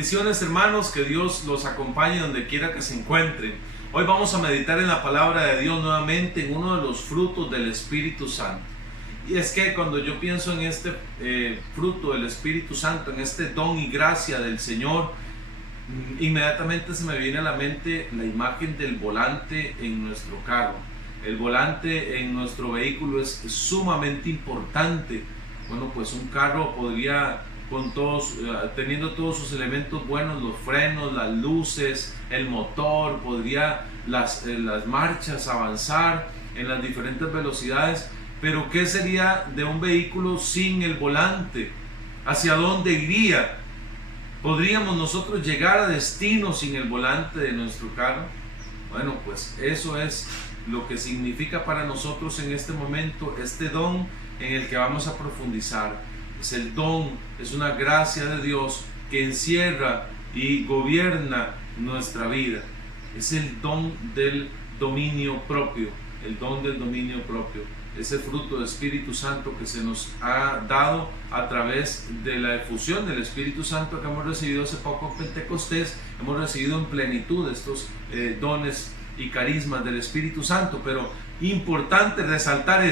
bendiciones, hermanos, que Dios los acompañe donde quiera que se encuentren. Hoy vamos a meditar en la palabra de Dios nuevamente, en uno de los frutos del Espíritu Santo. Y es que cuando yo pienso en este fruto del Espíritu Santo, en este don y gracia del Señor, inmediatamente se me viene a la mente la imagen del volante en nuestro carro. El volante en nuestro vehículo es sumamente importante. Bueno, pues un carro podría, teniendo todos sus elementos buenos, los frenos, las luces, el motor, podría las marchas avanzar en las diferentes velocidades. Pero ¿qué sería de un vehículo sin el volante? ¿Hacia dónde iría? ¿Podríamos nosotros llegar a destino sin el volante de nuestro carro? Bueno, pues eso es lo que significa para nosotros en este momento este don en el que vamos a profundizar. Es el don, es una gracia de Dios que encierra y gobierna nuestra vida. Es el don del dominio propio, el don del dominio propio. Ese fruto del Espíritu Santo que se nos ha dado a través de la efusión del Espíritu Santo que hemos recibido hace poco en Pentecostés. Hemos recibido en plenitud estos dones y carismas del Espíritu Santo, pero importante resaltar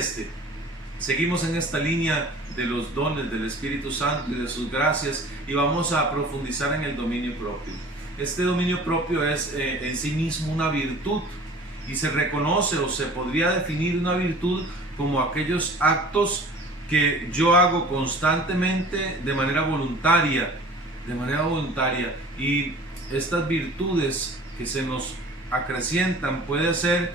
seguimos en esta línea de los dones del Espíritu Santo y de sus gracias, y vamos a profundizar en el dominio propio. Este dominio propio es en sí mismo una virtud, y se reconoce o se podría definir una virtud como aquellos actos que yo hago constantemente de manera voluntaria, y estas virtudes que se nos acrecientan puede ser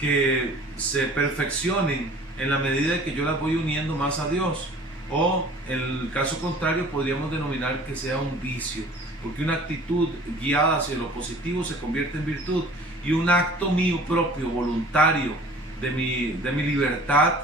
que se perfeccionen en la medida que yo las voy uniendo más a Dios, o en el caso contrario podríamos denominar que sea un vicio, porque una actitud guiada hacia lo positivo se convierte en virtud, y un acto mío propio, voluntario, de mi libertad,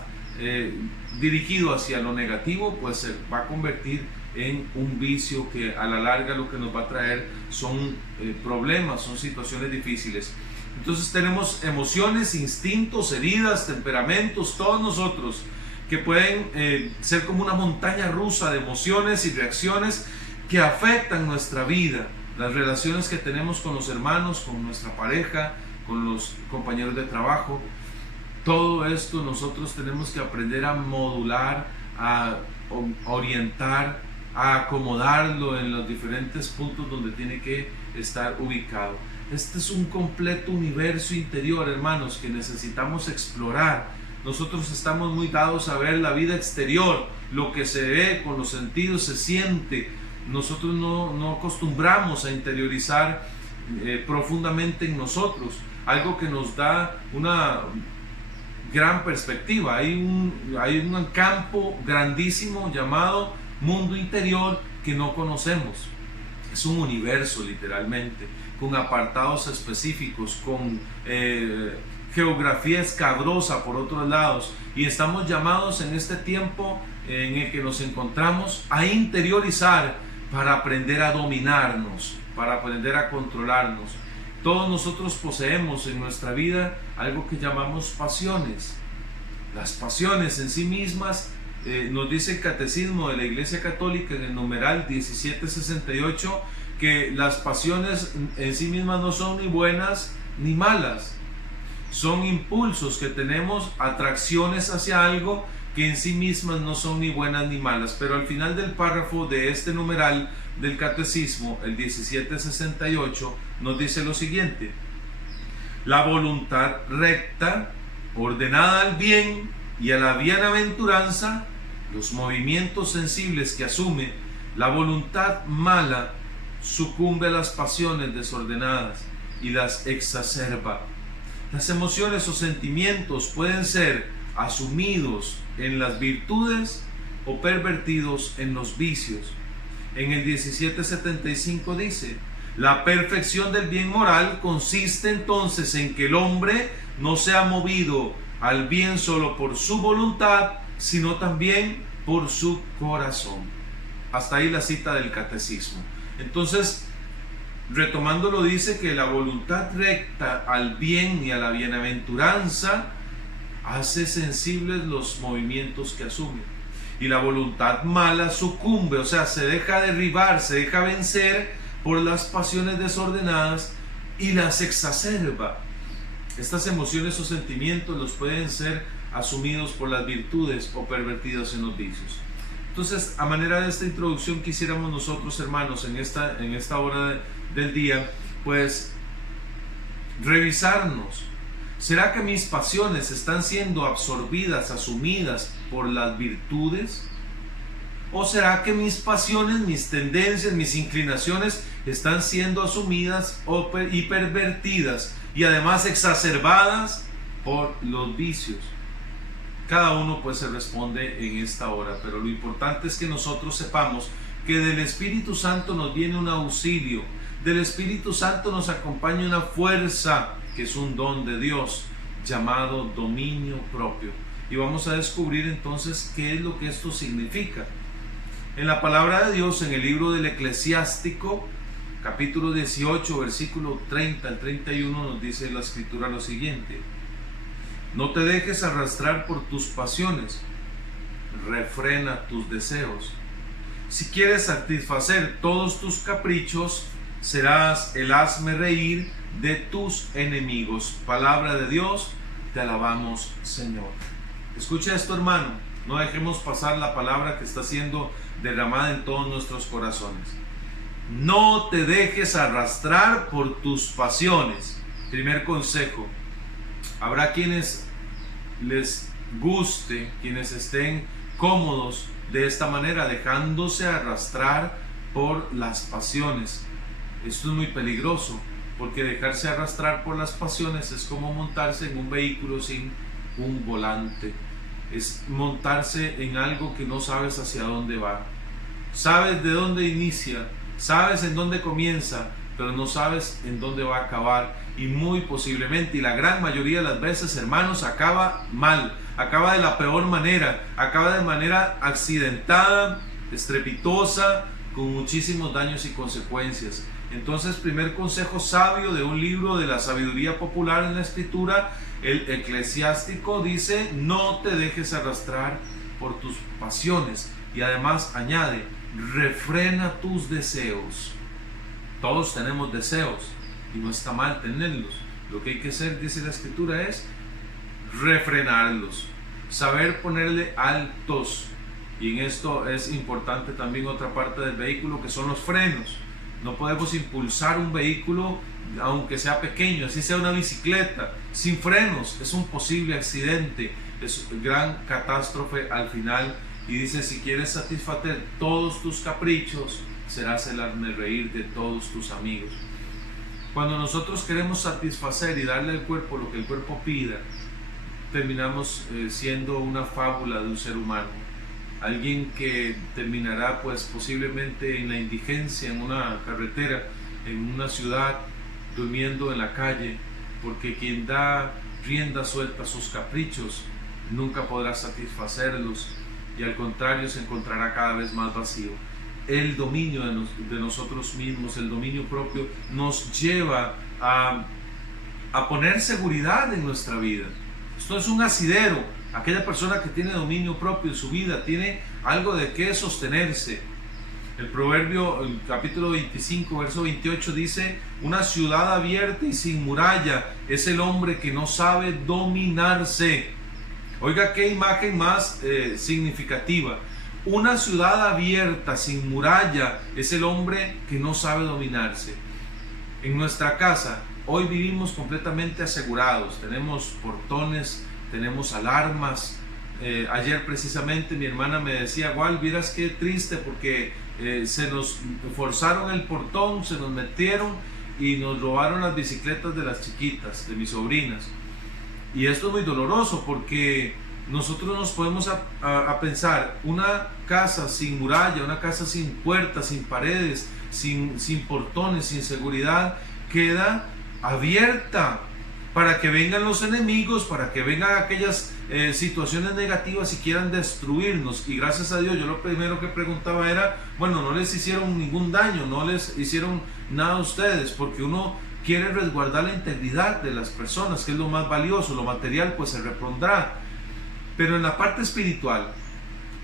dirigido hacia lo negativo, pues se va a convertir en un vicio que a la larga lo que nos va a traer son problemas, son situaciones difíciles. Entonces tenemos emociones, instintos, heridas, temperamentos, todos nosotros, que pueden ser como una montaña rusa de emociones y reacciones que afectan nuestra vida, las relaciones que tenemos con los hermanos, con nuestra pareja, con los compañeros de trabajo. Todo esto nosotros tenemos que aprender a modular, a orientar, a acomodarlo en los diferentes puntos donde tiene que estar ubicado. Este es un completo universo interior, hermanos, que necesitamos explorar. Nosotros estamos muy dados a ver la vida exterior, lo que se ve con los sentidos, se siente. Nosotros no acostumbramos a interiorizar profundamente en nosotros, algo que nos da una gran perspectiva. Hay un campo grandísimo llamado mundo interior que no conocemos. Es un universo literalmente, con apartados específicos, con geografía escabrosa por otros lados, y estamos llamados en este tiempo en el que nos encontramos a interiorizar para aprender a dominarnos, para aprender a controlarnos. Todos nosotros poseemos en nuestra vida algo que llamamos pasiones. Las pasiones en sí mismas, nos dice el Catecismo de la Iglesia Católica en el numeral 1768, que las pasiones en sí mismas no son ni buenas ni malas. Son impulsos que tenemos, atracciones hacia algo que en sí mismas no son ni buenas ni malas. Pero al final del párrafo de este numeral del Catecismo, el 1768, nos dice lo siguiente: la voluntad recta, ordenada al bien y a la bienaventuranza, los movimientos sensibles que asume, la voluntad mala sucumbe a las pasiones desordenadas y las exacerba. Las emociones o sentimientos pueden ser asumidos en las virtudes o pervertidos en los vicios. En el 1775 dice: la perfección del bien moral consiste entonces en que el hombre no sea movido al bien solo por su voluntad, sino también por su corazón. Hasta ahí la cita del Catecismo. Entonces, retomándolo, dice que la voluntad recta al bien y a la bienaventuranza hace sensibles los movimientos que asume, y la voluntad mala sucumbe, o sea, se deja derribar, se deja vencer por las pasiones desordenadas y las exacerba. Estas emociones o sentimientos los pueden ser asumidos por las virtudes o pervertidos en los vicios. Entonces, a manera de esta introducción, quisiéramos nosotros, hermanos, en esta hora del día, pues revisarnos. ¿Será que mis pasiones están siendo absorbidas, asumidas por las virtudes? ¿O será que mis pasiones, mis tendencias, mis inclinaciones están siendo asumidas y pervertidas y además exacerbadas por los vicios? Cada uno pues se responde en esta hora, pero lo importante es que nosotros sepamos que del Espíritu Santo nos viene un auxilio, del Espíritu Santo nos acompaña una fuerza que es un don de Dios llamado dominio propio. Y vamos a descubrir entonces qué es lo que esto significa. En la palabra de Dios, en el libro del Eclesiástico, capítulo 18, versículo 30 al 31, nos dice la Escritura lo siguiente: no te dejes arrastrar por tus pasiones, refrena tus deseos. Si quieres satisfacer todos tus caprichos, serás el hazme reír de tus enemigos. Palabra de Dios, te alabamos, Señor. Escucha esto, hermano, no dejemos pasar la palabra que está siendo derramada en todos nuestros corazones. No te dejes arrastrar por tus pasiones. Primer consejo. Habrá quienes les guste, quienes estén cómodos de esta manera, dejándose arrastrar por las pasiones. Esto es muy peligroso, porque dejarse arrastrar por las pasiones es como montarse en un vehículo sin un volante. Es montarse en algo que no sabes hacia dónde va. Sabes de dónde inicia, sabes en dónde comienza, pero no sabes en dónde va a acabar. Y muy posiblemente, y la gran mayoría de las veces, hermanos, acaba mal, acaba de la peor manera, acaba de manera accidentada, estrepitosa, con muchísimos daños y consecuencias. Entonces, primer consejo sabio de un libro de la sabiduría popular en la Escritura, el Eclesiástico, dice: no te dejes arrastrar por tus pasiones. Y además añade: refrena tus deseos. Todos tenemos deseos y no está mal tenerlos. Lo que hay que hacer, dice la Escritura, es refrenarlos, saber ponerle altos. Y en esto es importante también otra parte del vehículo, que son los frenos. No podemos impulsar un vehículo, aunque sea pequeño, así sea una bicicleta, sin frenos. Es un posible accidente, es gran catástrofe al final. Y dice: si quieres satisfacer todos tus caprichos, serás el hazme reír de todos tus amigos. Cuando nosotros queremos satisfacer y darle al cuerpo lo que el cuerpo pida, terminamos siendo una fábula de un ser humano. Alguien que terminará pues posiblemente en la indigencia, en una carretera, en una ciudad, durmiendo en la calle, porque quien da rienda suelta a sus caprichos nunca podrá satisfacerlos, y al contrario se encontrará cada vez más vacío. El dominio de nosotros mismos, el dominio propio, nos lleva a poner seguridad en nuestra vida. Esto es un asidero. Aquella persona que tiene dominio propio en su vida tiene algo de qué sostenerse. El Proverbio, el capítulo 25, verso 28 dice: una ciudad abierta y sin muralla es el hombre que no sabe dominarse. Oiga qué imagen más significativa. Una ciudad abierta sin muralla es el hombre que no sabe dominarse. En nuestra casa hoy vivimos completamente asegurados. Tenemos portones, tenemos alarmas. Ayer precisamente mi hermana me decía: Gual, vieras qué triste, porque se nos forzaron el portón, se nos metieron y nos robaron las bicicletas de las chiquitas, de mis sobrinas. Y esto es muy doloroso, porque nosotros nos podemos a pensar: una casa sin muralla, una casa sin puertas, sin paredes, sin portones, sin seguridad, queda abierta para que vengan los enemigos, para que vengan aquellas situaciones negativas y quieran destruirnos. Y gracias a Dios, yo lo primero que preguntaba era: bueno, no les hicieron ningún daño, no les hicieron nada a ustedes, porque uno quiere resguardar la integridad de las personas, que es lo más valioso. Lo material pues se repondrá, pero en la parte espiritual,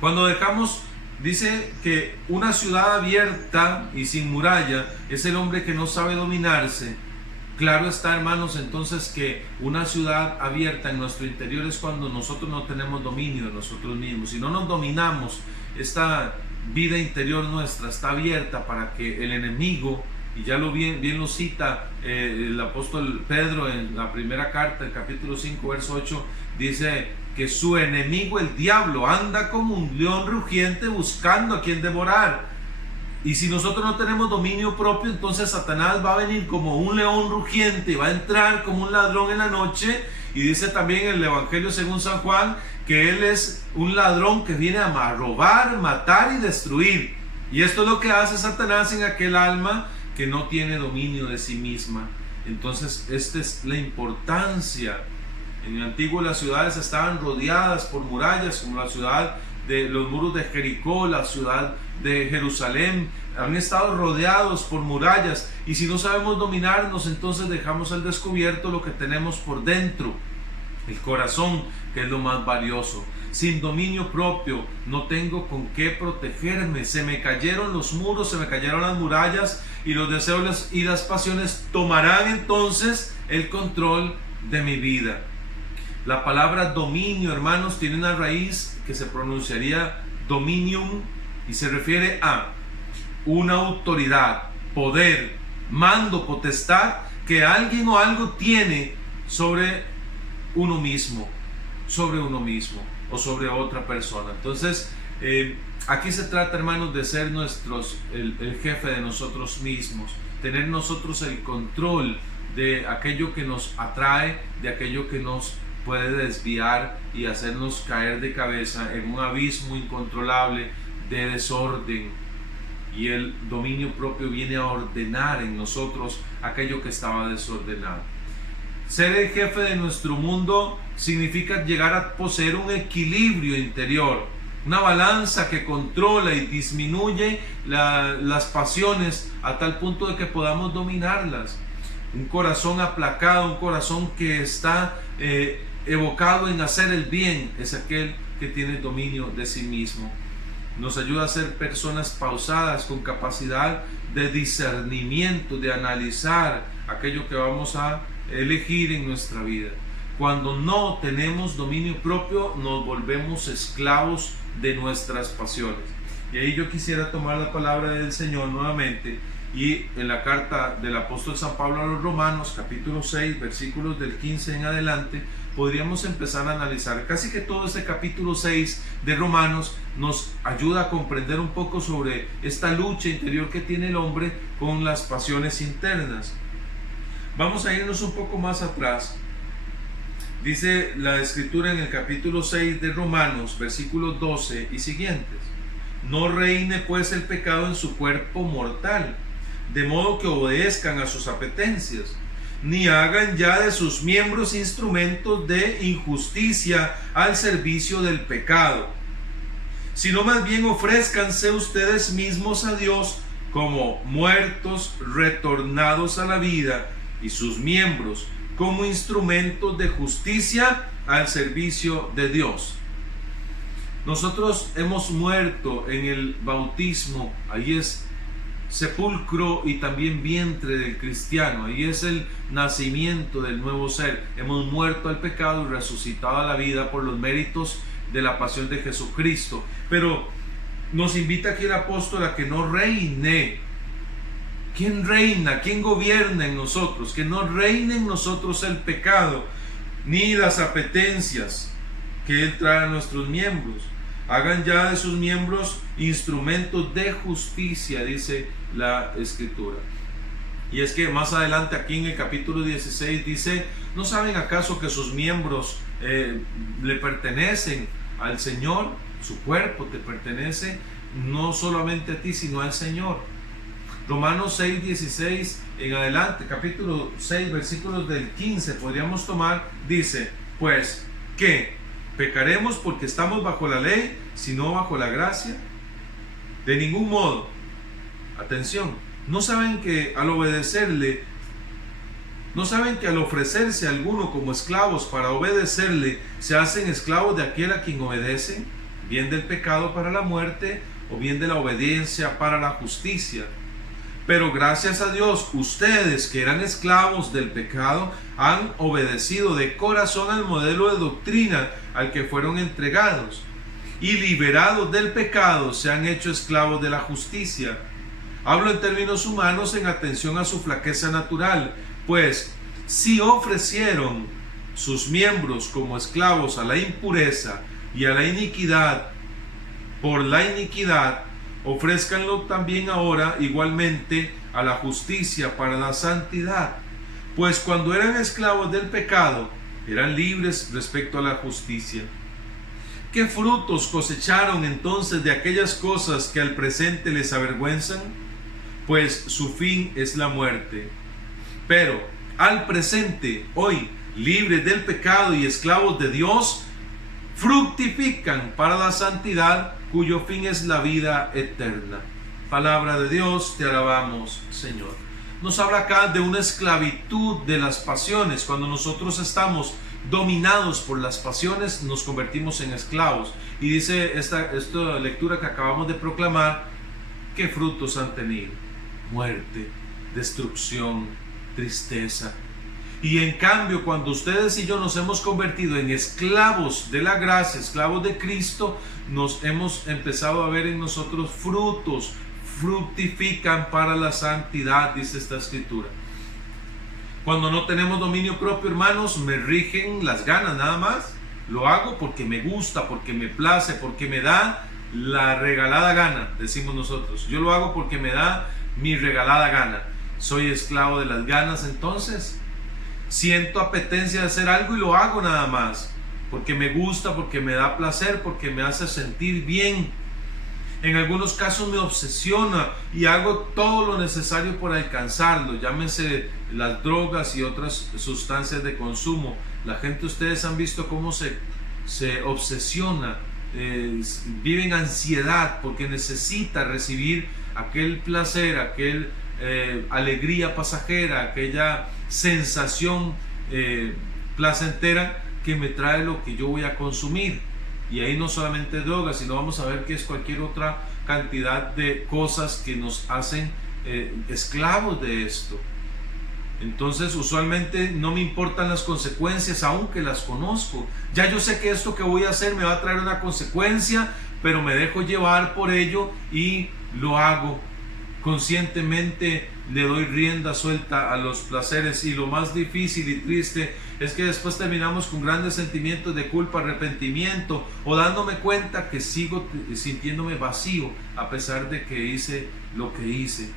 cuando dejamos Dice que una ciudad abierta y sin muralla es el hombre que no sabe dominarse. Claro está, hermanos, entonces que una ciudad abierta en nuestro interior es cuando nosotros no tenemos dominio de nosotros mismos. Si no nos dominamos, esta vida interior nuestra está abierta para que el enemigo, y ya bien lo cita el apóstol Pedro en la primera carta, el capítulo 5, verso 8, dice que su enemigo, el diablo, anda como un león rugiente buscando a quien devorar. Y si nosotros no tenemos dominio propio, entonces Satanás va a venir como un león rugiente, va a entrar como un ladrón en la noche. Y dice también en el Evangelio según San Juan que él es un ladrón que viene a robar, matar y destruir. Y esto es lo que hace Satanás en aquel alma que no tiene dominio de sí misma. Entonces esta es la importancia. En el antiguo las ciudades estaban rodeadas por murallas, como la ciudad de los muros de Jericó, la ciudad de Jerusalén, han estado rodeados por murallas, y si no sabemos dominarnos, entonces dejamos al descubierto lo que tenemos por dentro, el corazón, que es lo más valioso. Sin dominio propio no tengo con qué protegerme. Se me cayeron los muros, se me cayeron las murallas, y los deseos y las pasiones tomarán entonces el control de mi vida. La palabra dominio, hermanos, tiene una raíz que se pronunciaría dominium, y se refiere a una autoridad, poder, mando, potestad que alguien o algo tiene sobre uno mismo o sobre otra persona. Entonces aquí se trata, hermanos, de ser el jefe de nosotros mismos, tener nosotros el control de aquello que nos atrae, de aquello que nos puede desviar y hacernos caer de cabeza en un abismo incontrolable de desorden. Y el dominio propio viene a ordenar en nosotros aquello que estaba desordenado. Ser el jefe de nuestro mundo significa llegar a poseer un equilibrio interior, una balanza que controla y disminuye las pasiones a tal punto de que podamos dominarlas. Un corazón aplacado, un corazón que está evocado en hacer el bien, es aquel que tiene dominio de sí mismo. Nos ayuda a ser personas pausadas, con capacidad de discernimiento, de analizar aquello que vamos a elegir en nuestra vida. Cuando no tenemos dominio propio, nos volvemos esclavos de nuestras pasiones. Y ahí yo quisiera tomar la palabra del Señor nuevamente, y en la carta del apóstol San Pablo a los Romanos, capítulo 6, versículos del 15 en adelante, podríamos empezar a analizar. Casi que todo este capítulo 6 de Romanos nos ayuda a comprender un poco sobre esta lucha interior que tiene el hombre con las pasiones internas. Vamos a irnos un poco más atrás. Dice la escritura en el capítulo 6 de Romanos, versículos 12 y siguientes: no reine pues el pecado en su cuerpo mortal, de modo que obedezcan a sus apetencias, ni hagan ya de sus miembros instrumentos de injusticia al servicio del pecado, sino más bien ofrézcanse ustedes mismos a Dios como muertos retornados a la vida, y sus miembros como instrumentos de justicia al servicio de Dios. Nosotros hemos muerto en el bautismo, ahí es sepulcro y también vientre del cristiano, ahí es el nacimiento del nuevo ser. Hemos muerto al pecado y resucitado a la vida por los méritos de la pasión de Jesucristo. Pero nos invita aquí el apóstol a que no reine. ¿Quién reina? ¿Quién gobierna en nosotros? Que no reine en nosotros el pecado, ni las apetencias que él trae a nuestros miembros. Hagan ya de sus miembros instrumentos de justicia, dice la escritura. Y es que más adelante aquí en el capítulo 16 dice: ¿no saben acaso que sus miembros le pertenecen al Señor? Su cuerpo te pertenece no solamente a ti, sino al Señor. Romanos 6, 16 en adelante, capítulo 6, versículos del 15 podríamos tomar, dice: pues, ¿qué? ¿Pecaremos porque estamos bajo la ley, sino bajo la gracia? De ningún modo. Atención, ¿no saben que al obedecerle, no saben que al ofrecerse a alguno como esclavos para obedecerle, se hacen esclavos de aquel a quien obedecen? bien del pecado para la muerte o bien de la obediencia para la justicia. Pero gracias a Dios, ustedes que eran esclavos del pecado han obedecido de corazón al modelo de doctrina al que fueron entregados, y liberados del pecado se han hecho esclavos de la justicia. Hablo en términos humanos en atención a su flaqueza natural, pues si ofrecieron sus miembros como esclavos a la impureza y a la iniquidad por la iniquidad, ofrézcanlo también ahora igualmente a la justicia para la santidad. Pues cuando eran esclavos del pecado, eran libres respecto a la justicia. ¿Qué frutos cosecharon entonces de aquellas cosas que al presente les avergüenzan? Pues su fin es la muerte. Pero al presente, hoy, libres del pecado y esclavos de Dios, fructifican para la santidad, cuyo fin es la vida eterna. Palabra de Dios, te alabamos, Señor. Nos habla acá de una esclavitud de las pasiones. Cuando nosotros estamos dominados por las pasiones, nos convertimos en esclavos. Y dice esta lectura que acabamos de proclamar, ¿qué frutos han tenido? Muerte, destrucción, tristeza. Y en cambio, cuando ustedes y yo nos hemos convertido en esclavos de la gracia, esclavos de Cristo, nos hemos empezado a ver en nosotros frutos, fructifican para la santidad, dice esta escritura. Cuando no tenemos dominio propio, hermanos, me rigen las ganas nada más. Lo hago porque me gusta, porque me place, porque me da la regalada gana, decimos nosotros. Yo lo hago porque me da mi regalada gana. Soy esclavo de las ganas entonces. Siento apetencia de hacer algo y lo hago nada más, porque me gusta, porque me da placer, porque me hace sentir bien. En algunos casos me obsesiona y hago todo lo necesario por alcanzarlo, llámese las drogas y otras sustancias de consumo. La gente, ustedes han visto cómo se obsesiona, vive en ansiedad porque necesita recibir aquel placer, aquel alegría pasajera, aquella sensación placentera que me trae lo que yo voy a consumir. Y ahí no solamente drogas, sino vamos a ver que es cualquier otra cantidad de cosas que nos hacen esclavos de esto. Entonces usualmente no me importan las consecuencias, aunque las conozco. Ya yo sé que esto que voy a hacer me va a traer una consecuencia, pero me dejo llevar por ello y lo hago. Conscientemente le doy rienda suelta a los placeres, y lo más difícil y triste es que después terminamos con grandes sentimientos de culpa, arrepentimiento, o dándome cuenta que sigo sintiéndome vacío a pesar de que hice lo que hice.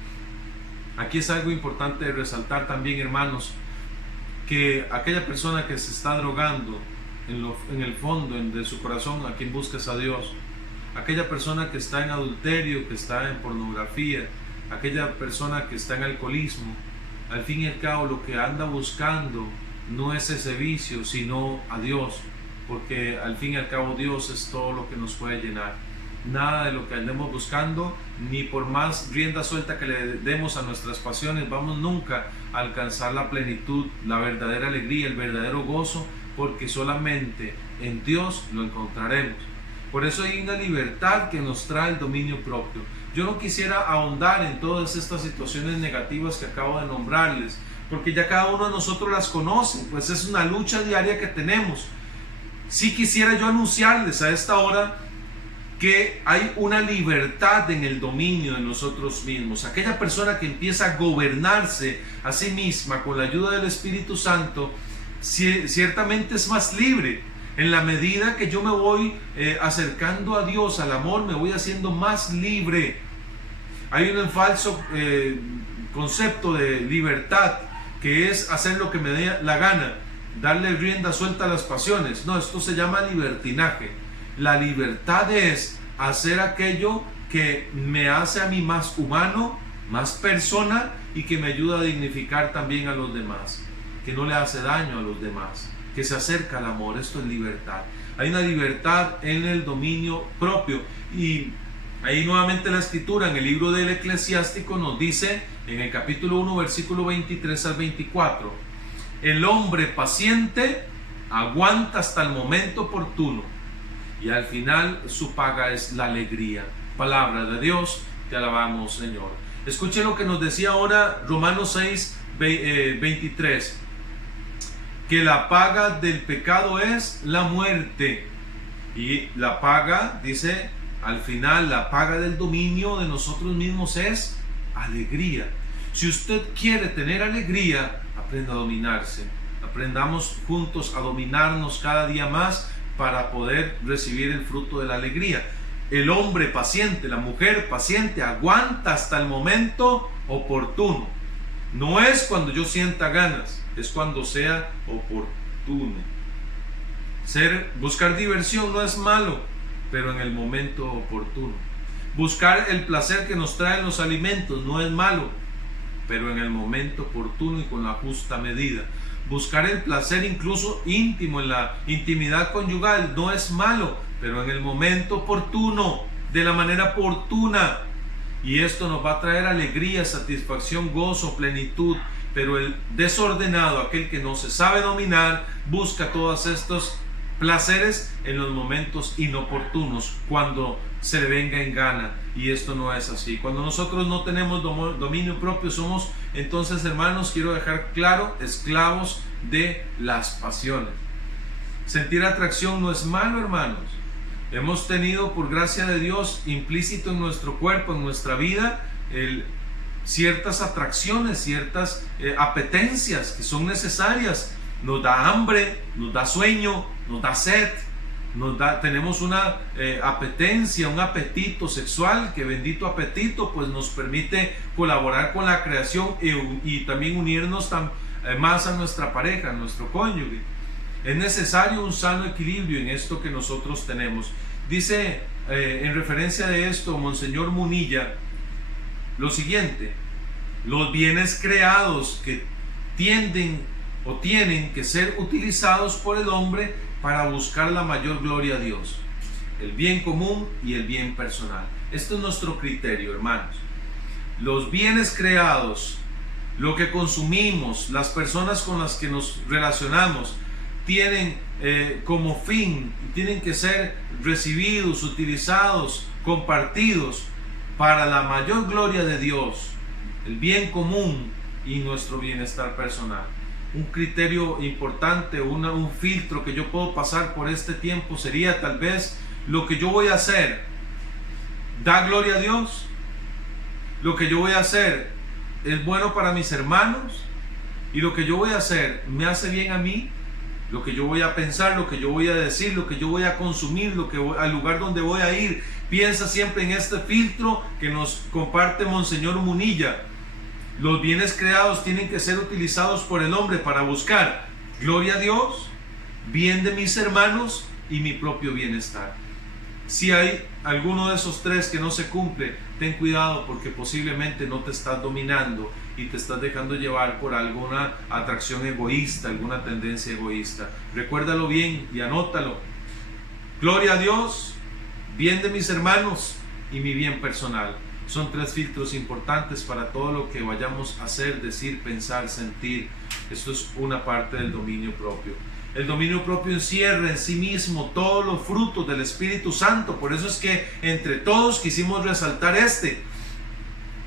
Aquí es algo importante de resaltar también, hermanos, que aquella persona que se está drogando en el fondo de su corazón, a quien busques a Dios, aquella persona que está en adulterio, que está en pornografía, aquella persona que está en alcoholismo, al fin y al cabo lo que anda buscando no es ese vicio, sino a Dios, porque al fin y al cabo Dios es todo lo que nos puede llenar. Nada de lo que andemos buscando, ni por más rienda suelta que le demos a nuestras pasiones, vamos nunca a alcanzar la plenitud, la verdadera alegría, el verdadero gozo, porque solamente en Dios lo encontraremos. Por eso hay una libertad que nos trae el dominio propio. Yo no quisiera ahondar en todas estas situaciones negativas que acabo de nombrarles, porque ya cada uno de nosotros las conoce, pues es una lucha diaria que tenemos. Sí quisiera yo anunciarles a esta hora que hay una libertad en el dominio de nosotros mismos. Aquella persona que empieza a gobernarse a sí misma con la ayuda del Espíritu Santo, ciertamente es más libre. En la medida que yo me voy acercando a Dios, al amor, me voy haciendo más libre. Hay un falso concepto de libertad, que es hacer lo que me dé la gana, darle rienda suelta a las pasiones. No, esto se llama libertinaje. La libertad es hacer aquello que me hace a mí más humano, más persona, y que me ayuda a dignificar también a los demás, que no le hace daño a los demás, que se acerca al amor. Esto es libertad. Hay una libertad en el dominio propio, y ahí nuevamente la escritura en el libro del Eclesiástico nos dice en el capítulo 1 versículo 23 al 24: el hombre paciente aguanta hasta el momento oportuno, y al final su paga es la alegría. Palabra de Dios, te alabamos, Señor. Escuche lo que nos decía ahora Romanos 6, 23, que la paga del pecado es la muerte, y la paga, dice al final, la paga del dominio de nosotros mismos es alegría. Si usted quiere tener alegría, aprenda a dominarse. Aprendamos juntos a dominarnos cada día más para poder recibir el fruto de la alegría. El hombre paciente, la mujer paciente, aguanta hasta el momento oportuno. No es cuando yo sienta ganas, es cuando sea oportuno. Buscar diversión no es malo, pero en el momento oportuno. Buscar el placer que nos traen los alimentos no es malo, pero en el momento oportuno y con la justa medida. Buscar el placer incluso íntimo en la intimidad conyugal no es malo, pero en el momento oportuno, de la manera oportuna. Y esto nos va a traer alegría, satisfacción, gozo, plenitud. Pero el desordenado, aquel que no se sabe dominar, busca todos estos placeres en los momentos inoportunos, cuando se le venga en gana, y esto no es así. Cuando nosotros no tenemos dominio propio, somos entonces, hermanos, quiero dejar claro, esclavos de las pasiones. Sentir atracción no es malo, hermanos. Hemos tenido, por gracia de Dios, implícito en nuestro cuerpo, en nuestra vida, ciertas atracciones, ciertas apetencias que son necesarias. Nos da hambre, nos da sueño, nos da sed, tenemos una apetencia, un apetito sexual, que bendito apetito pues nos permite colaborar con la creación y también unirnos más a nuestra pareja, a nuestro cónyuge. Es necesario un sano equilibrio en esto que nosotros tenemos. Dice en referencia de esto Monseñor Munilla lo siguiente: los bienes creados que tienden o tienen que ser utilizados por el hombre para buscar la mayor gloria a Dios, el bien común y el bien personal. Esto es nuestro criterio, hermanos. Los bienes creados, lo que consumimos, las personas con las que nos relacionamos, tienen como fin, tienen que ser recibidos, utilizados, compartidos para la mayor gloria de Dios, el bien común y nuestro bienestar personal. Un criterio importante, un filtro que yo puedo pasar por este tiempo sería tal vez: lo que yo voy a hacer da gloria a Dios, lo que yo voy a hacer es bueno para mis hermanos, y lo que yo voy a hacer me hace bien a mí, lo que yo voy a pensar, lo que yo voy a decir, lo que yo voy a consumir, al lugar donde voy a ir. Piensa siempre en este filtro que nos comparte Monseñor Munilla. Los bienes creados tienen que ser utilizados por el hombre para buscar gloria a Dios, bien de mis hermanos y mi propio bienestar. Si hay alguno de esos tres que no se cumple, ten cuidado, porque posiblemente no te estás dominando y te estás dejando llevar por alguna atracción egoísta, alguna tendencia egoísta. Recuérdalo bien y anótalo: gloria a Dios, bien de mis hermanos y mi bien personal. Son tres filtros importantes para todo lo que vayamos a hacer, decir, pensar, sentir. Esto es una parte del dominio propio. El dominio propio encierra en sí mismo todos los frutos del Espíritu Santo. Por eso es que entre todos quisimos resaltar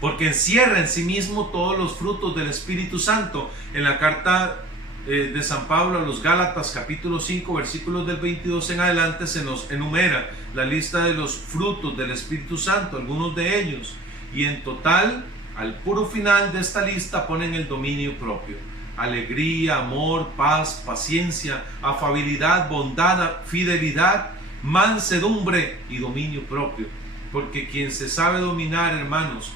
porque encierra en sí mismo todos los frutos del Espíritu Santo. En la carta de San Pablo a los Gálatas, capítulo 5, versículos del 22 en adelante, se nos enumera la lista de los frutos del Espíritu Santo, algunos de ellos, y en total, al puro final de esta lista, ponen el dominio propio: alegría, amor, paz, paciencia, afabilidad, bondad, fidelidad, mansedumbre y dominio propio. Porque quien se sabe dominar, hermanos,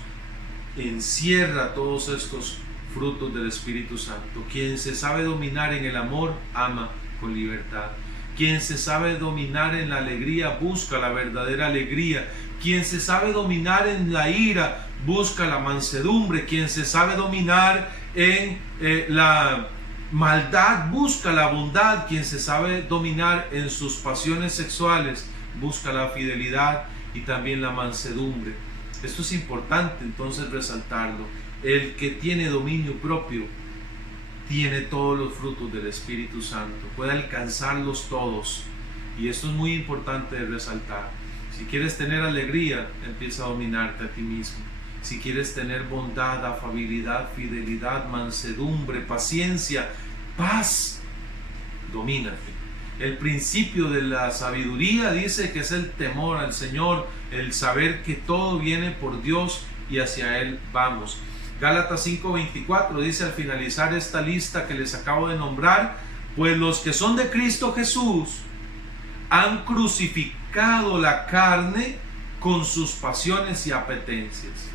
encierra todos estos frutos del Espíritu Santo. Quien se sabe dominar en el amor, ama con libertad. Quien se sabe dominar en la alegría, busca la verdadera alegría. Quien se sabe dominar en la ira, busca la mansedumbre. Quien se sabe dominar en la maldad, busca la bondad. Quien se sabe dominar en sus pasiones sexuales, busca la fidelidad y también la mansedumbre. Esto es importante entonces resaltarlo. El que tiene dominio propio tiene todos los frutos del Espíritu Santo, puede alcanzarlos todos. Y esto es muy importante de resaltar. Si quieres tener alegría, empieza a dominarte a ti mismo. Si quieres tener bondad, afabilidad, fidelidad, mansedumbre, paciencia, paz, domínate. El principio de la sabiduría dice que es el temor al Señor, el saber que todo viene por Dios y hacia Él vamos. Gálatas 5:24 dice al finalizar esta lista que les acabo de nombrar: pues los que son de Cristo Jesús han crucificado la carne con sus pasiones y apetencias.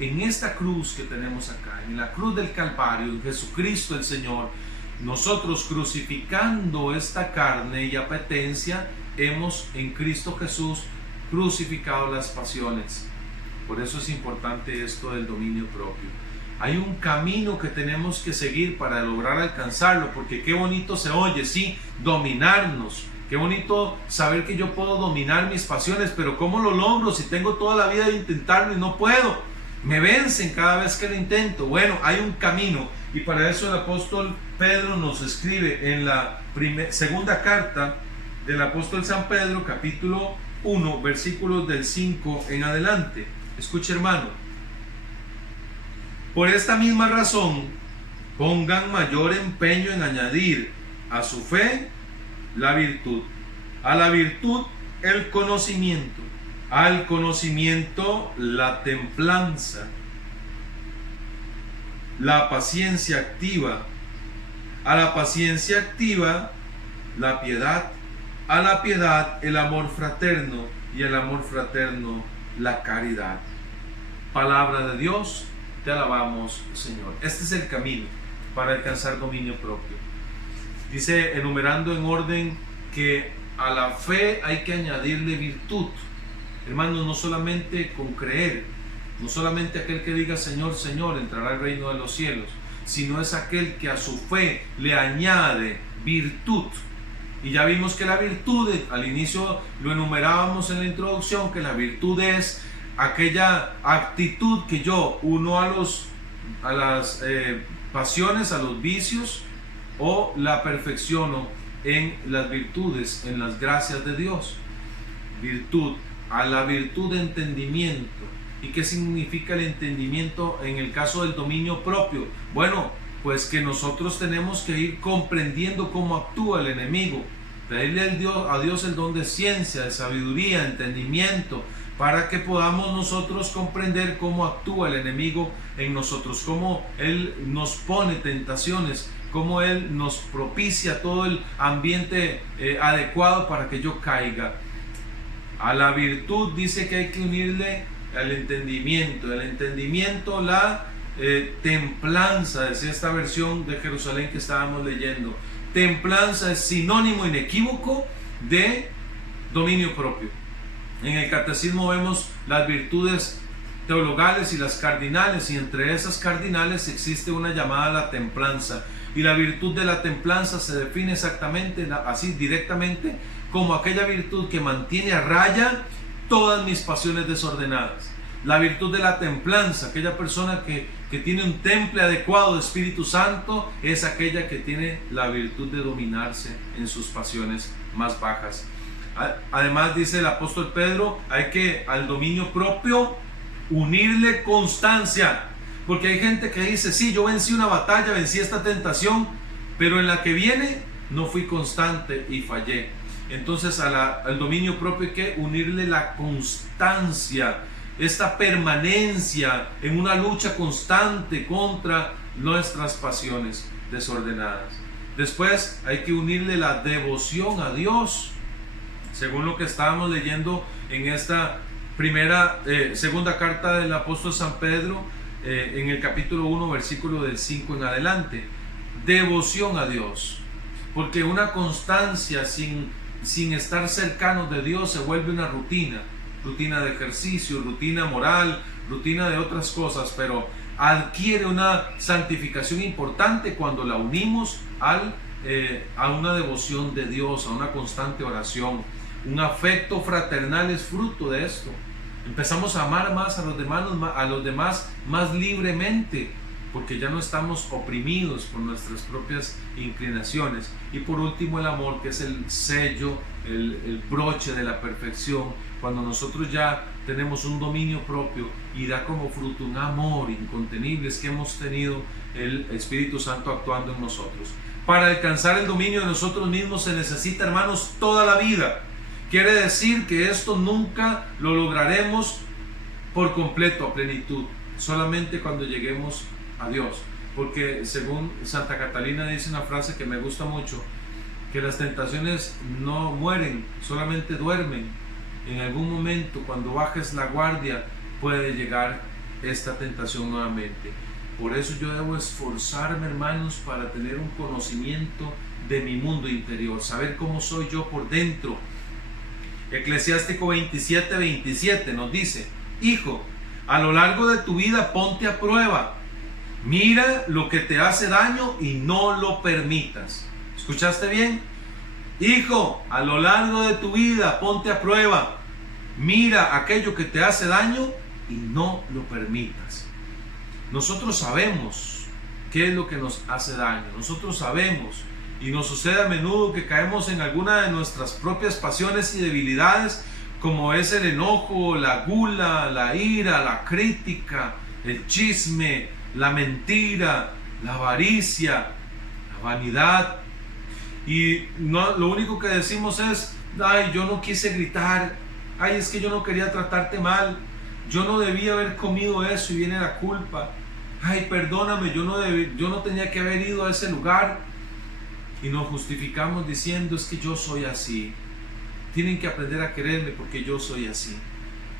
En esta cruz que tenemos acá, en la cruz del Calvario, en Jesucristo el Señor, nosotros crucificando esta carne y apetencia, hemos en Cristo Jesús crucificado las pasiones. Por eso es importante esto del dominio propio. Hay un camino que tenemos que seguir para lograr alcanzarlo, porque qué bonito se oye, sí, dominarnos. Qué bonito saber que yo puedo dominar mis pasiones, pero ¿cómo lo logro si tengo toda la vida de intentarlo y no puedo? Me vencen cada vez que lo intento. Bueno, hay un camino, y para eso el apóstol Pedro nos escribe en la segunda carta del apóstol San Pedro, capítulo 1, versículos del 5 en adelante. Escuche, hermano: por esta misma razón, pongan mayor empeño en añadir a su fe la virtud, a la virtud el conocimiento, al conocimiento la templanza, la paciencia activa, a la paciencia activa la piedad, a la piedad el amor fraterno, y el amor fraterno la caridad. Palabra de Dios, te alabamos, Señor. Este es el camino para alcanzar dominio propio. Dice, enumerando en orden, que a la fe hay que añadirle virtud. Hermanos, no solamente con creer, no solamente aquel que diga Señor, Señor, entrará al reino de los cielos, sino es aquel que a su fe le añade virtud. Y ya vimos que la virtud, al inicio lo enumerábamos en la introducción, que la virtud es aquella actitud que yo uno a las pasiones, a los vicios, o la perfecciono en las virtudes, en las gracias de Dios. Virtud, a la virtud de entendimiento. ¿Y qué significa el entendimiento en el caso del dominio propio? Bueno, pues que nosotros tenemos que ir comprendiendo cómo actúa el enemigo, pedirle a Dios el don de ciencia, de sabiduría, entendimiento, para que podamos nosotros comprender cómo actúa el enemigo en nosotros, cómo Él nos pone tentaciones, cómo Él nos propicia todo el ambiente adecuado para que yo caiga. A la virtud dice que hay que unirle al entendimiento, el entendimiento la templanza, decía esta versión de Jerusalén que estábamos leyendo. Templanza es sinónimo inequívoco de dominio propio. En el catecismo vemos las virtudes teologales y las cardinales, y entre esas cardinales existe una llamada la templanza, y la virtud de la templanza se define exactamente así, directamente, como aquella virtud que mantiene a raya todas mis pasiones desordenadas. La virtud de la templanza, aquella persona que tiene un temple adecuado de Espíritu Santo, es aquella que tiene la virtud de dominarse en sus pasiones más bajas. Además, dice el apóstol Pedro, hay que al dominio propio unirle constancia, porque hay gente que dice, sí, yo vencí una batalla, vencí esta tentación, pero en la que viene no fui constante y fallé. Entonces al dominio propio hay que unirle la constancia, esta permanencia en una lucha constante contra nuestras pasiones desordenadas. Después hay que unirle la devoción a Dios, según lo que estábamos leyendo en esta segunda carta del apóstol San Pedro, en el capítulo 1, versículo del 5 en adelante. Devoción a Dios, porque una constancia sin estar cercanos de Dios se vuelve una rutina de ejercicio, rutina moral, rutina de otras cosas, pero adquiere una santificación importante cuando la unimos a una devoción de Dios, a una constante oración. Un afecto fraternal es fruto de esto. Empezamos a amar más a los demás más libremente. porque ya no estamos oprimidos por nuestras propias inclinaciones. Y por último, el amor, que es el sello, el broche de la perfección, cuando nosotros ya tenemos un dominio propio y da como fruto un amor incontenible, es que hemos tenido el Espíritu Santo actuando en nosotros. Para alcanzar el dominio de nosotros mismos se necesita, hermanos, toda la vida. Quiere decir que esto nunca lo lograremos por completo, a plenitud, solamente cuando lleguemos a Dios. Porque según Santa Catalina dice una frase que me gusta mucho, que las tentaciones no mueren, solamente duermen. En algún momento, cuando bajes la guardia, puede llegar esta tentación nuevamente. Por eso yo debo esforzarme, hermanos, para tener un conocimiento de mi mundo interior, saber cómo soy yo por dentro. Eclesiástico 27:27 nos dice: hijo, a lo largo de tu vida ponte a prueba, mira lo que te hace daño y no lo permitas. ¿Escuchaste bien? Hijo, a lo largo de tu vida ponte a prueba, mira aquello que te hace daño y no lo permitas. Nosotros sabemos qué es lo que nos hace daño, nosotros sabemos, y nos sucede a menudo que caemos en alguna de nuestras propias pasiones y debilidades, como es el enojo, la gula, la ira, la crítica, el chisme, la mentira, la avaricia, la vanidad. Y lo único que decimos es: ay, yo no quise gritar, ay, es que yo no quería tratarte mal, yo no debía haber comido eso, y viene la culpa. Ay, perdóname, yo no tenía que haber ido a ese lugar. Y nos justificamos diciendo: es que yo soy así, tienen que aprender a quererme porque yo soy así.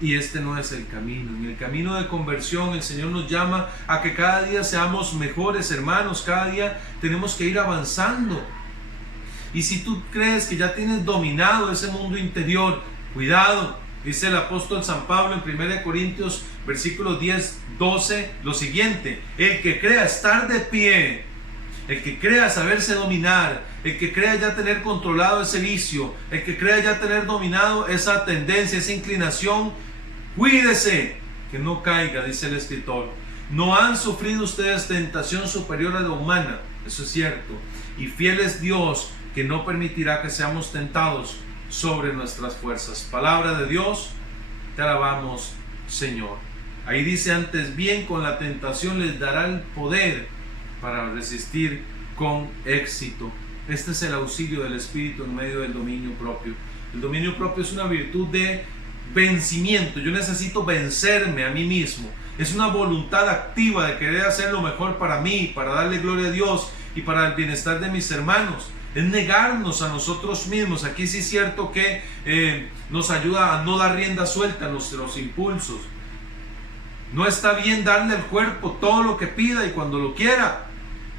Y este no es el camino. En el camino de conversión el Señor nos llama a que cada día seamos mejores, hermanos. Cada día tenemos que ir avanzando. Y si tú crees que ya tienes dominado ese mundo interior, cuidado. Dice el apóstol San Pablo en 1 Corintios versículos 10-12 lo siguiente: el que crea estar de pie, el que crea saberse dominar, el que crea ya tener controlado ese vicio, el que crea ya tener dominado esa tendencia, esa inclinación, cuídese que no caiga, dice el escritor. No han sufrido ustedes tentación superior a la humana, eso es cierto, y fiel es Dios, que no permitirá que seamos tentados sobre nuestras fuerzas. Palabra de Dios, te alabamos, Señor. Ahí dice: antes bien con la tentación les dará el poder para resistir con éxito. Este es el auxilio del Espíritu en medio del dominio propio. El dominio propio es una virtud de vencimiento. Yo necesito vencerme a mí mismo. Es una voluntad activa de querer hacer lo mejor para mí, para darle gloria a Dios y para el bienestar de mis hermanos. Es negarnos a nosotros mismos. Aquí sí es cierto que nos ayuda a no dar rienda suelta a nuestros impulsos. No está bien darle al cuerpo todo lo que pida y cuando lo quiera.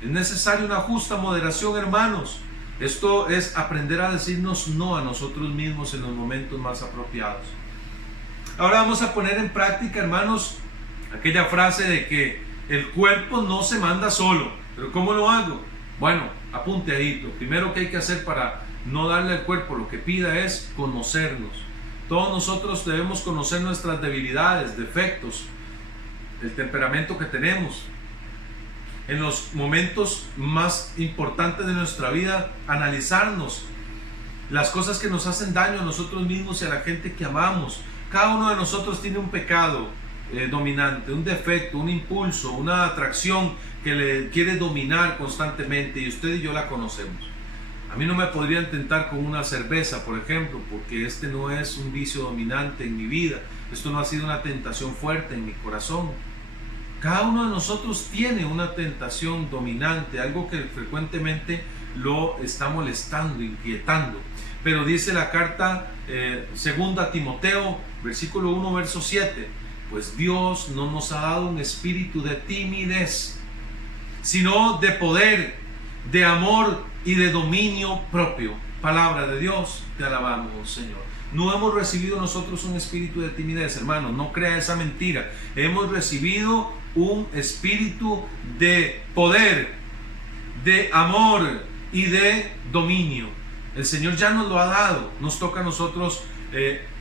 Es necesaria una justa moderación, hermanos. Esto es aprender a decirnos no a nosotros mismos en los momentos más apropiados. Ahora vamos a poner en práctica, hermanos, aquella frase de que el cuerpo no se manda solo. ¿Pero cómo lo hago? Bueno, apunte ahí. Lo primero que hay que hacer para no darle al cuerpo lo que pida es conocernos. Todos nosotros debemos conocer nuestras debilidades, defectos, el temperamento que tenemos. En los momentos más importantes de nuestra vida, analizarnos las cosas que nos hacen daño a nosotros mismos y a la gente que amamos. Cada uno de nosotros tiene un pecado dominante, un defecto, un impulso, una atracción que le quiere dominar constantemente, y usted y yo la conocemos. A mí no me podrían tentar con una cerveza, por ejemplo, porque este no es un vicio dominante en mi vida. Esto no ha sido una tentación fuerte en mi corazón. Cada uno de nosotros tiene una tentación dominante, algo que frecuentemente lo está molestando, inquietando. Pero dice la carta segunda a Timoteo, versículo 1, verso 7: pues Dios no nos ha dado un espíritu de timidez, sino de poder, de amor y de dominio propio. Palabra de Dios, te alabamos, Señor. No hemos recibido nosotros un espíritu de timidez, hermano, no crea esa mentira. Hemos recibido un espíritu de poder, de amor y de dominio. El Señor ya nos lo ha dado, nos toca a nosotros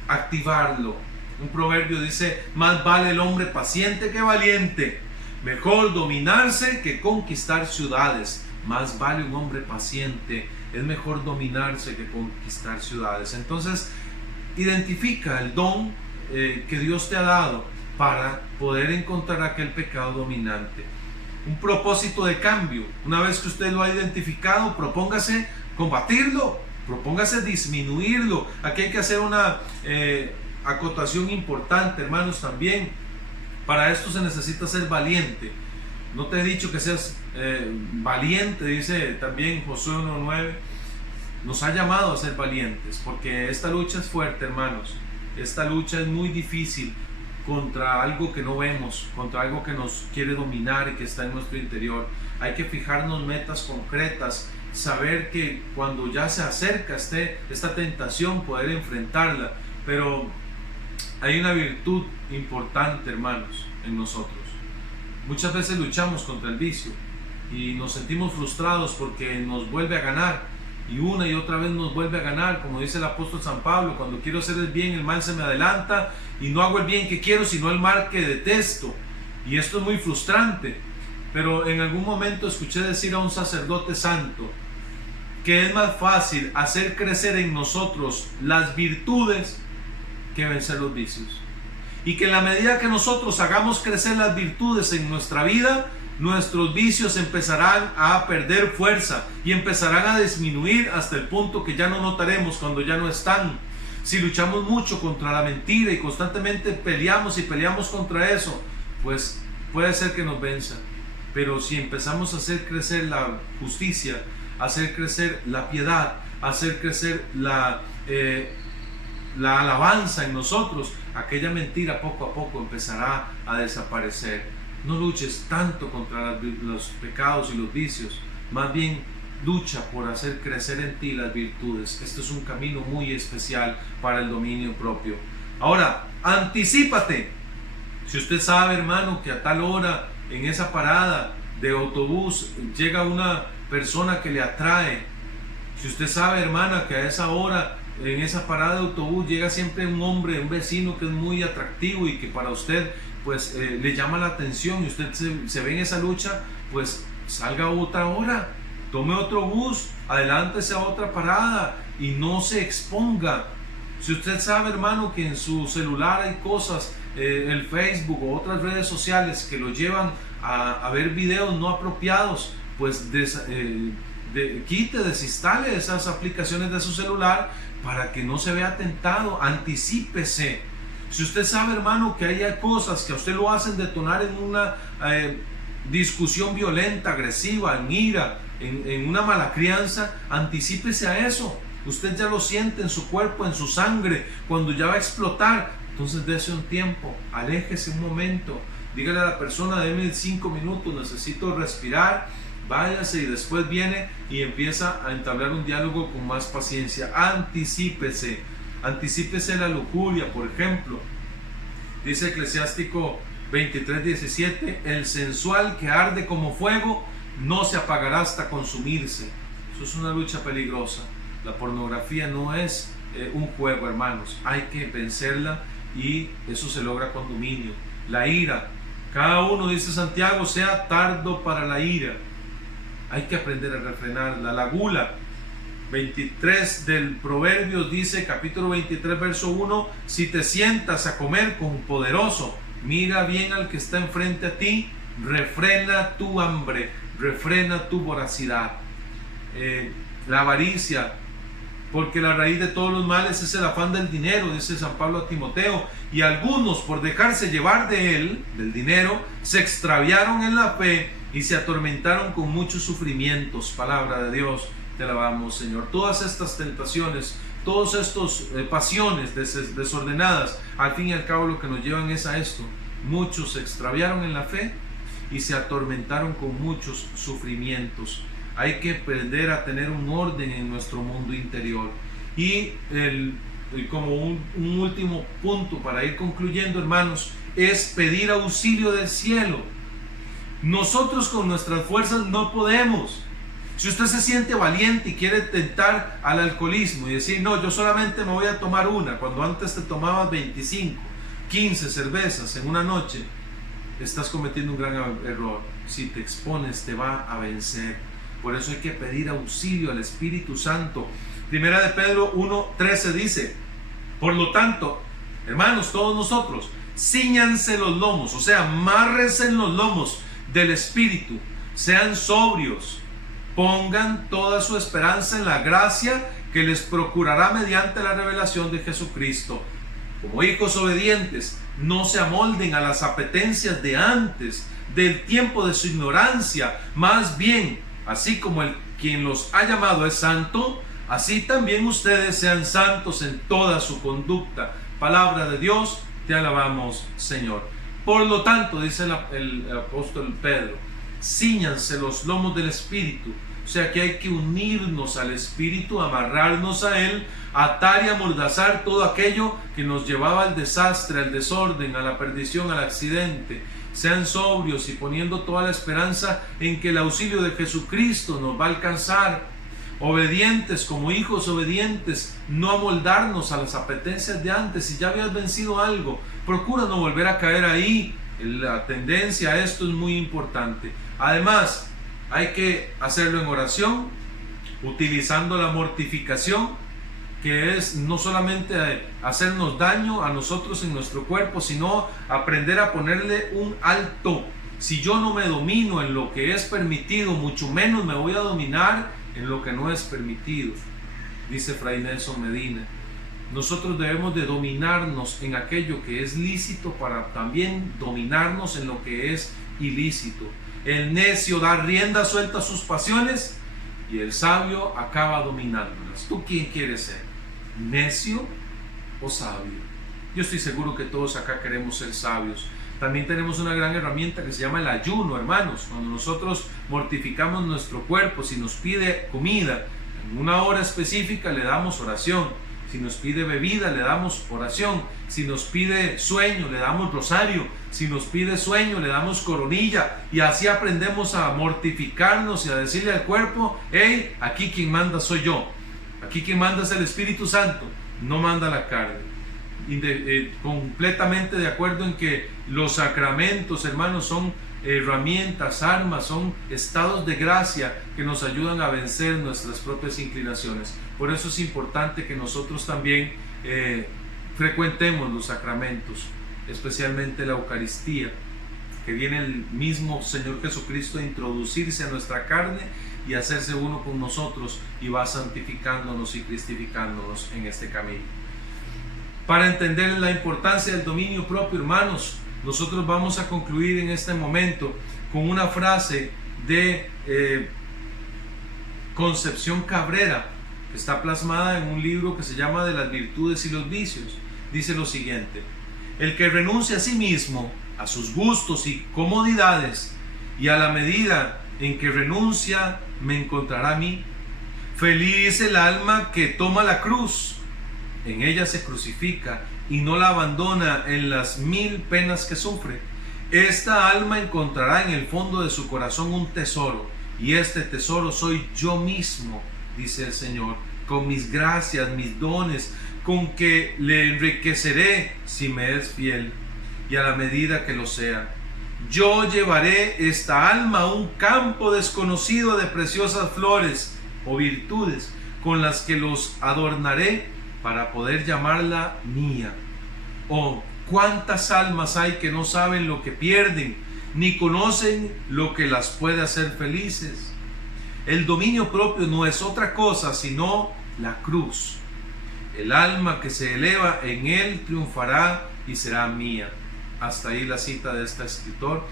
activarlo. Un proverbio dice: más vale el hombre paciente que valiente. Mejor dominarse que conquistar ciudades. Más vale un hombre paciente. Es mejor dominarse que conquistar ciudades. Entonces, identifica el don que Dios te ha dado para poder encontrar aquel pecado dominante. Un propósito de cambio. Una vez que usted lo ha identificado, propóngase combatirlo, propóngase disminuirlo. Aquí hay que hacer una acotación importante, hermanos, también. Para esto se necesita ser valiente. No te he dicho que seas valiente, dice también Josué 1:9. Nos ha llamado a ser valientes, porque esta lucha es fuerte, hermanos. Esta lucha es muy difícil contra algo que no vemos, contra algo que nos quiere dominar y que está en nuestro interior. Hay que fijarnos metas concretas, saber que cuando ya se acerca esta tentación, poder enfrentarla. Pero hay una virtud importante, hermanos, en nosotros. Muchas veces luchamos contra el vicio y nos sentimos frustrados porque nos vuelve a ganar. Y una y otra vez nos vuelve a ganar, como dice el apóstol San Pablo: cuando quiero hacer el bien, el mal se me adelanta, y no hago el bien que quiero, sino el mal que detesto. Y esto es muy frustrante. Pero en algún momento escuché decir a un sacerdote santo que es más fácil hacer crecer en nosotros las virtudes que vencer los vicios. Y que en la medida que nosotros hagamos crecer las virtudes en nuestra vida, nuestros vicios empezarán a perder fuerza y empezarán a disminuir hasta el punto que ya no notaremos cuando ya no están. Si luchamos mucho contra la mentira y constantemente peleamos contra eso, pues puede ser que nos venza. Pero si empezamos a hacer crecer la justicia, a hacer crecer la piedad, a hacer crecer la alabanza en nosotros, aquella mentira poco a poco empezará a desaparecer. No luches tanto contra los pecados y los vicios, más bien lucha por hacer crecer en ti las virtudes. Esto es un camino muy especial para el dominio propio. Ahora, anticípate. Si usted sabe, hermano, que a tal hora en esa parada de autobús llega una persona que le atrae, si usted sabe, hermana, que a esa hora en esa parada de autobús llega siempre un hombre, un vecino que es muy atractivo y que para usted pues le llama la atención, y usted se ve en esa lucha, pues salga a otra hora, tome otro bus, adelántese a otra parada y no se exponga. Si usted sabe, hermano, que en su celular hay cosas, el Facebook o otras redes sociales que lo llevan a ver videos no apropiados, pues desinstale esas aplicaciones de su celular para que no se vea tentado. Anticípese. Si usted sabe, hermano, que hay cosas que a usted lo hacen detonar en una discusión violenta, agresiva, en ira, en una mala crianza, anticípese a eso. Usted ya lo siente en su cuerpo, en su sangre, cuando ya va a explotar. Entonces dése un tiempo, aléjese un momento, dígale a la persona: déme 5 minutos, necesito respirar. Váyase, y después viene y empieza a entablar un diálogo con más paciencia. Anticípese la lujuria, por ejemplo. Dice Eclesiástico 23:17: el sensual que arde como fuego no se apagará hasta consumirse. Eso es una lucha peligrosa. La pornografía no es un juego, hermanos. Hay que vencerla, y eso se logra con dominio. La ira, cada uno, dice Santiago, sea tardo para la ira. Hay que aprender a refrenarla. La gula, 23 del Proverbios dice, capítulo 23, verso 1: si te sientas a comer con poderoso, mira bien al que está enfrente a ti, refrena tu hambre, refrena tu voracidad. La avaricia, porque la raíz de todos los males es el afán del dinero, dice San Pablo a Timoteo, y algunos, por dejarse llevar de él, del dinero, se extraviaron en la fe y se atormentaron con muchos sufrimientos. Palabra de Dios, te alabamos, Señor. Todas estas tentaciones, todas estas pasiones desordenadas, al fin y al cabo lo que nos llevan es a esto: muchos se extraviaron en la fe y se atormentaron con muchos sufrimientos. Hay que aprender a tener un orden en nuestro mundo interior. Y como un último punto para ir concluyendo, hermanos, es pedir auxilio del cielo. Nosotros con nuestras fuerzas no podemos. Si usted se siente valiente y quiere tentar al alcoholismo y decir: no, yo solamente me voy a tomar una, cuando antes te tomabas 25, 15 cervezas en una noche, estás cometiendo un gran error. Si te expones, te va a vencer. Por eso hay que pedir auxilio al Espíritu Santo. Primera de Pedro 1:13 dice: por lo tanto, hermanos, todos nosotros, cíñanse los lomos, o sea, amárrense los lomos del Espíritu, sean sobrios, pongan toda su esperanza en la gracia que les procurará mediante la revelación de Jesucristo. Como hijos obedientes, no se amolden a las apetencias de antes, del tiempo de su ignorancia. Más bien, así como quien los ha llamado es santo, así también ustedes sean santos en toda su conducta. Palabra de Dios, te alabamos, Señor. Por lo tanto, dice el apóstol Pedro, cíñanse los lomos del Espíritu. O sea que hay que unirnos al Espíritu, amarrarnos a Él, atar y amordazar todo aquello que nos llevaba al desastre, al desorden, a la perdición, al accidente. Sean sobrios y poniendo toda la esperanza en que el auxilio de Jesucristo nos va a alcanzar. Obedientes, como hijos obedientes, no amoldarnos a las apetencias de antes. Si ya habías vencido algo, procura no volver a caer ahí. La tendencia a esto es muy importante. Además, hay que hacerlo en oración, utilizando la mortificación, que es no solamente hacernos daño a nosotros en nuestro cuerpo, sino aprender a ponerle un alto. Si yo no me domino en lo que es permitido, mucho menos me voy a dominar en lo que no es permitido, dice Fray Nelson Medina. Nosotros debemos de dominarnos en aquello que es lícito para también dominarnos en lo que es ilícito. El necio da rienda suelta a sus pasiones y el sabio acaba dominándolas. ¿Tú quién quieres ser? ¿Necio o sabio? Yo estoy seguro que todos acá queremos ser sabios. También tenemos una gran herramienta que se llama el ayuno, hermanos. Cuando nosotros mortificamos nuestro cuerpo, si nos pide comida, en una hora específica le damos oración. Si nos pide bebida, le damos oración. Si nos pide sueño, le damos rosario. Si nos pide sueño, le damos coronilla. Y así aprendemos a mortificarnos y a decirle al cuerpo: hey, aquí quien manda soy yo. Aquí quien manda es el Espíritu Santo, no manda la carne. Completamente de acuerdo en que los sacramentos, hermanos, son herramientas, armas, son estados de gracia que nos ayudan a vencer nuestras propias inclinaciones. Por eso es importante que nosotros también frecuentemos los sacramentos, especialmente la Eucaristía, que viene el mismo Señor Jesucristo a introducirse a nuestra carne y hacerse uno con nosotros, y va santificándonos y cristificándonos en este camino. Para entender la importancia del dominio propio, hermanos, nosotros vamos a concluir en este momento con una frase de Concepción Cabrera, que está plasmada en un libro que se llama De las virtudes y los vicios. Dice lo siguiente: el que renuncia a sí mismo, a sus gustos y comodidades, y a la medida en que renuncia, me encontrará a mí. Feliz el alma que toma la cruz, en ella se crucifica y no la abandona en las 1000 penas que sufre. Esta alma encontrará en el fondo de su corazón un tesoro, y este tesoro soy yo mismo, dice el Señor, con mis gracias, mis dones, con que le enriqueceré si me es fiel, y a la medida que lo sea. Yo llevaré esta alma a un campo desconocido de preciosas flores o virtudes, con las que los adornaré para poder llamarla mía. Oh, cuántas almas hay que no saben lo que pierden, ni conocen lo que las puede hacer felices. El dominio propio no es otra cosa sino la cruz. El alma que se eleva en él triunfará y será mía. Hasta ahí la cita de este escritor.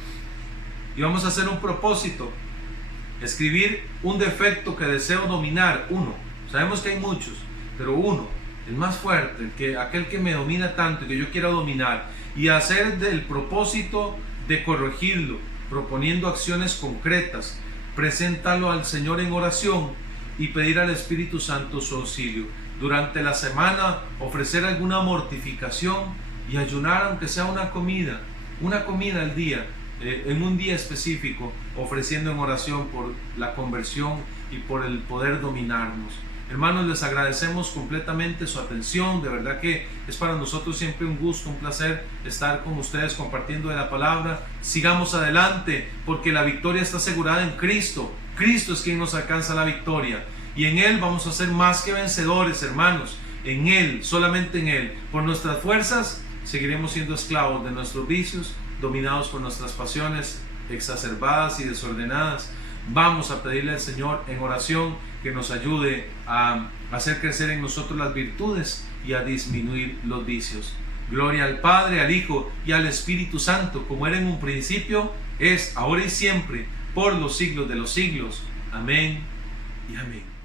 Y vamos a hacer un propósito: escribir un defecto que deseo dominar, uno. Sabemos que hay muchos, pero uno, el más fuerte, aquel que me domina tanto y que yo quiero dominar, y hacer del propósito de corregirlo, proponiendo acciones concretas, presentarlo al Señor en oración y pedir al Espíritu Santo su auxilio. Durante la semana ofrecer alguna mortificación y ayunar, aunque sea una comida al día, en un día específico, ofreciendo en oración por la conversión y por el poder dominarnos. Hermanos, les agradecemos completamente su atención. De verdad que es para nosotros siempre un gusto, un placer estar con ustedes compartiendo de la palabra. Sigamos adelante, porque la victoria está asegurada en Cristo. Cristo es quien nos alcanza la victoria, y en Él vamos a ser más que vencedores, hermanos. En Él, solamente en Él. Por nuestras fuerzas seguiremos siendo esclavos de nuestros vicios, dominados por nuestras pasiones exacerbadas y desordenadas. Vamos a pedirle al Señor en oración que nos ayude a hacer crecer en nosotros las virtudes y a disminuir los vicios. Gloria al Padre, al Hijo y al Espíritu Santo, como era en un principio, es, ahora y siempre, por los siglos de los siglos. Amén y amén.